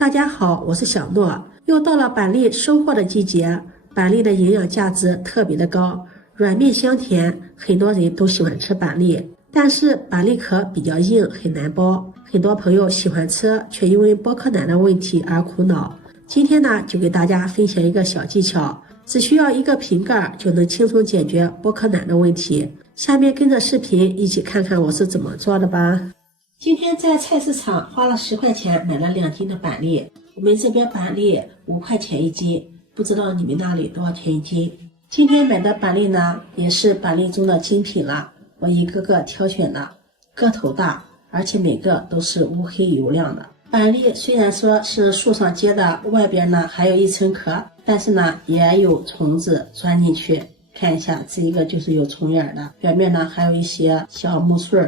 大家好，我是小诺。又到了板栗收获的季节，板栗的营养价值特别的高，软绵香甜，很多人都喜欢吃板栗。但是板栗壳比较硬，很难剥，很多朋友喜欢吃，却因为剥壳难的问题而苦恼。今天呢，就给大家分享一个小技巧，只需要一个瓶盖就能轻松解决剥壳难的问题。下面跟着视频一起看看我是怎么做的吧。今天在菜市场花了10块钱买了2斤的板栗，我们这边板栗5块钱1斤，不知道你们那里多少钱1斤？今天买的板栗呢，也是板栗中的精品了，我一个个挑选的，个头大，而且每个都是乌黑油亮的。板栗虽然说是树上结的，外边呢还有一层壳，但是呢也有虫子钻进去。看一下，这一个就是有虫眼的，表面呢还有一些小木穗。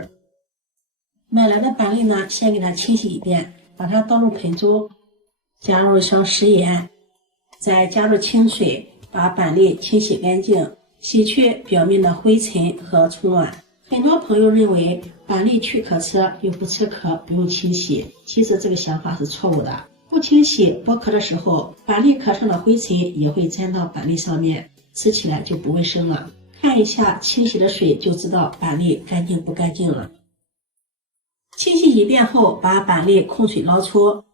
买来的板栗呢，先给它清洗一遍，把它倒入盆中，加入一勺食盐，再加入清水，把板栗清洗干净，洗去表面的灰尘和虫卵。很多朋友认为板栗去壳吃，又不吃壳，不用清洗，其实这个想法是错误的。不清洗剥壳的时候，板栗壳上的灰尘也会沾到板栗上面，吃起来就不卫生了。看一下清洗的水就知道板栗干净不干净了。清洗一遍后，把板栗控水捞出，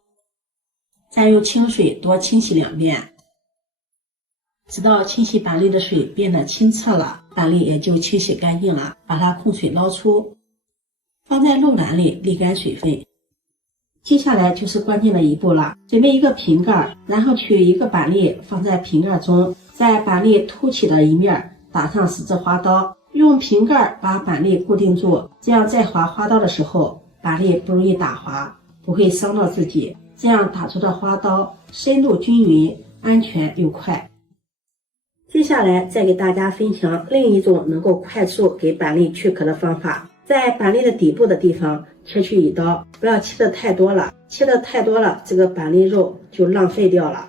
再用清水多清洗2遍，直到清洗板栗的水变得清澈了，板栗也就清洗干净了。把它控水捞出，放在漏篮里沥干水分。接下来就是关键的一步了，准备一个瓶盖，然后取一个板栗放在瓶盖中，在板栗凸起的一面打上十字花刀，用瓶盖把板栗固定住，这样在划花刀的时候，板栗不容易打滑，不会伤到自己。这样打出的花刀深度均匀，安全又快。接下来再给大家分享另一种能够快速给板栗去壳的方法，在板栗的底部的地方切去一刀，不要切的太多了，切的太多了，这个板栗肉就浪费掉了。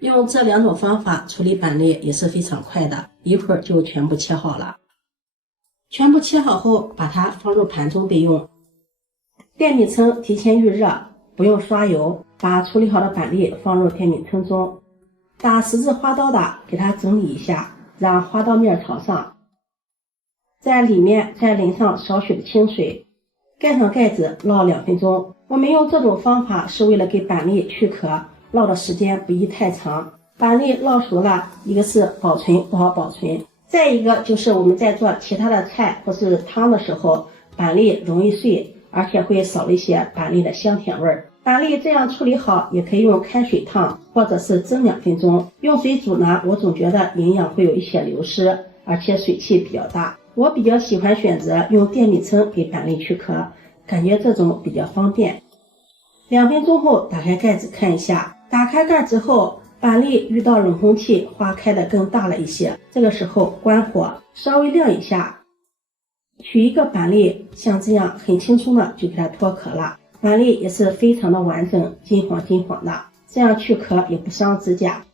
用这2种方法处理板栗也是非常快的，一会儿就全部切好了。全部切好后，把它放入盘中备用。电米铛提前预热，不用刷油，把处理好的板栗放入电米铛中，打十字花刀的给它整理一下，让花刀面朝上，在里面再淋上少许的清水，盖上盖子烙2分钟。我们用这种方法是为了给板栗去壳，烙的时间不宜太长。板栗烙熟了，一个是保存不好保存，再一个就是我们在做其他的菜或是汤的时候，板栗容易碎，而且会少了一些板栗的香甜味儿。板栗这样处理好，也可以用开水烫，或者是蒸2分钟。用水煮呢，我总觉得营养会有一些流失，而且水汽比较大。我比较喜欢选择用电米铛给板栗去壳，感觉这种比较方便。2分钟后打开盖子看一下，打开盖之后，板栗遇到冷空气，花开的更大了一些。这个时候关火，稍微晾一下，取一个板栗，像这样很轻松的就给它脱壳了。板栗也是非常的完整，金黄金黄的，这样去壳也不伤指甲。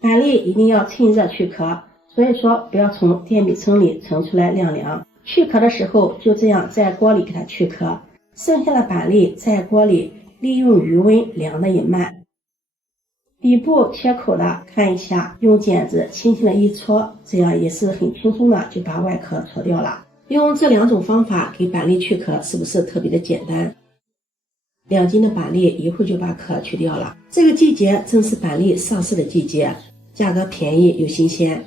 板栗一定要趁热去壳，所以说不要从电米铛里盛出来晾凉。去壳的时候就这样在锅里给它去壳，剩下的板栗在锅里利用余温凉的也慢。底部切口的看一下，用剪子轻轻的一戳，这样也是很轻松的就把外壳戳掉了。用这2种方法给板栗去壳，是不是特别的简单？2斤的板栗一会儿就把壳去掉了。这个季节正是板栗上市的季节，价格便宜又新鲜，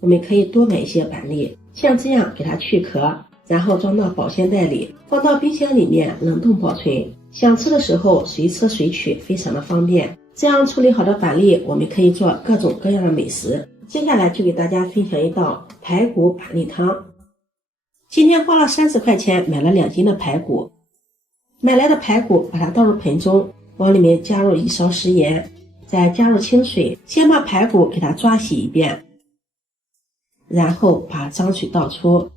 我们可以多买一些板栗，像这样给它去壳，然后装到保鲜袋里，放到冰箱里面冷冻保存，想吃的时候随吃随取，非常的方便。这样处理好的板栗，我们可以做各种各样的美食。接下来就给大家分享一道排骨板栗汤。今天花了30块钱买了2斤的排骨，买来的排骨把它倒入盆中，往里面加入1勺食盐，再加入清水，先把排骨给它抓洗一遍，然后把脏水倒出，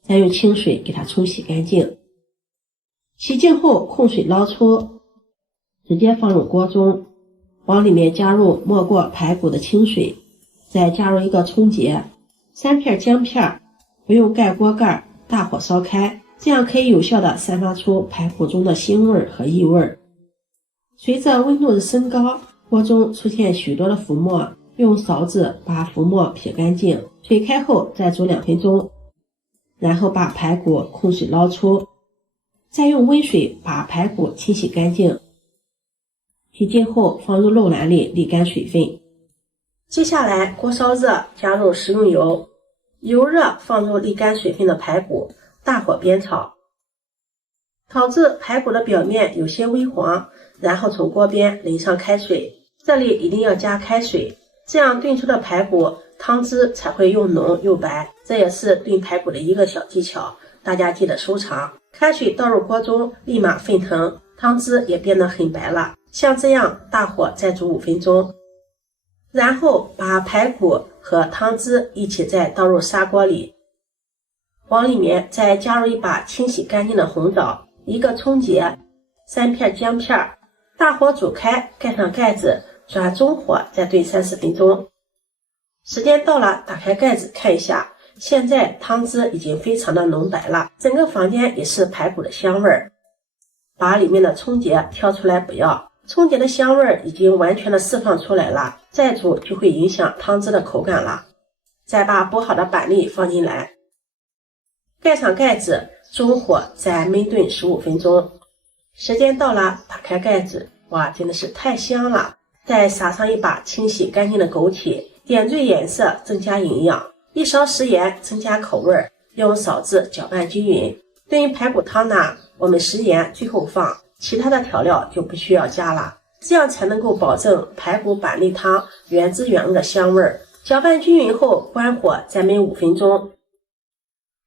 再用清水给它冲洗干净。洗净后控水捞出，直接放入锅中，往里面加入没过排骨的清水，再加入一个葱节，3片姜片，不用盖锅盖，大火烧开，这样可以有效的散发出排骨中的腥味和异味。随着温度的升高，锅中出现许多的浮沫，用勺子把浮沫撇干净，水开后再煮2分钟，然后把排骨控水捞出，再用温水把排骨清洗干净，洗净后放入肉篮里沥干水分。接下来锅烧热，加入食用油，油热放入沥干水分的排骨，大火煸炒，炒至排骨的表面有些微黄，然后从锅边淋上开水，这里一定要加开水，这样炖出的排骨汤汁才会又浓又白，这也是炖排骨的一个小技巧，大家记得收藏。开水倒入锅中，立马沸腾，汤汁也变得很白了。像这样大火再煮5分钟，然后把排骨和汤汁一起再倒入砂锅里，往里面再加入一把清洗干净的红枣，1个葱节，3片姜片，大火煮开，盖上盖子，转中火再炖30分钟。时间到了，打开盖子看一下，现在汤汁已经非常的浓白了，整个房间也是排骨的香味儿。把里面的葱节挑出来不要，葱节的香味儿已经完全的释放出来了，再煮就会影响汤汁的口感了。再把剥好的板栗放进来，盖上盖子，中火再焖炖15分钟。时间到了，打开盖子，哇，真的是太香了！再撒上一把清洗干净的枸杞，点缀颜色，增加营养。1勺食盐，增加口味，用勺子搅拌均匀。炖排骨汤呢，我们食盐最后放，其他的调料就不需要加了，这样才能够保证排骨板栗汤原汁原味的香味儿。搅拌均匀后，关火再焖5分钟。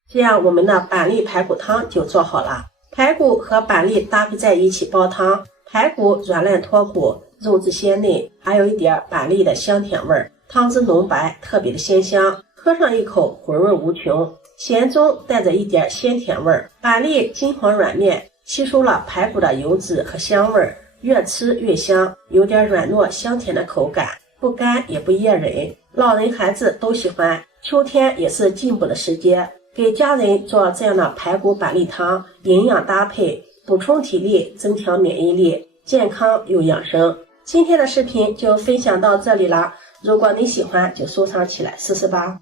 这样我们的板栗排骨汤就做好了。排骨和板栗搭配在一起煲汤，排骨软烂脱骨，肉质鲜嫩，还有一点板栗的香甜味儿，汤汁浓白，特别的鲜香。喝上一口，回味无穷，咸中带着一点鲜甜味儿。板栗金黄软绵，吸收了排骨的油脂和香味儿，越吃越香，有点软糯香甜的口感，不干也不噎人，老人孩子都喜欢。秋天也是进补的时节，给家人做这样的排骨板栗汤，营养搭配，补充体力，增强免疫力，健康又养生。今天的视频就分享到这里了，如果你喜欢就收藏起来试试吧。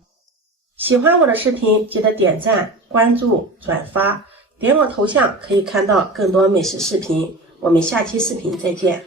喜欢我的视频记得点赞、关注、转发，点我头像可以看到更多美食视频。我们下期视频再见。